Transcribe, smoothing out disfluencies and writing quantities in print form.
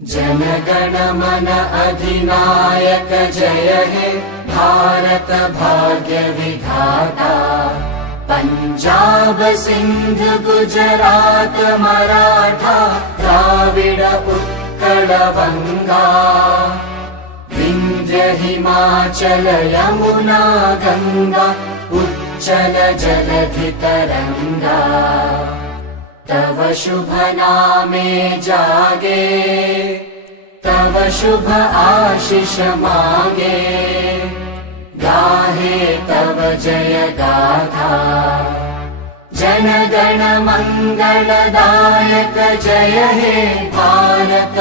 जनगण मन अधिनायक जय हे भारत भाग्य विधाता। पंजाब सिंध गुजरात मराठा द्राविड उत्कल बंगा। विंध्य हिमाचल यमुना गंगा उच्चल जलधि तरंगा। तव शुभ नामे जागे तव शुभ आशीष मागे। गाहे तव जय गाथा जनगण मंगलदायक जय हे भारत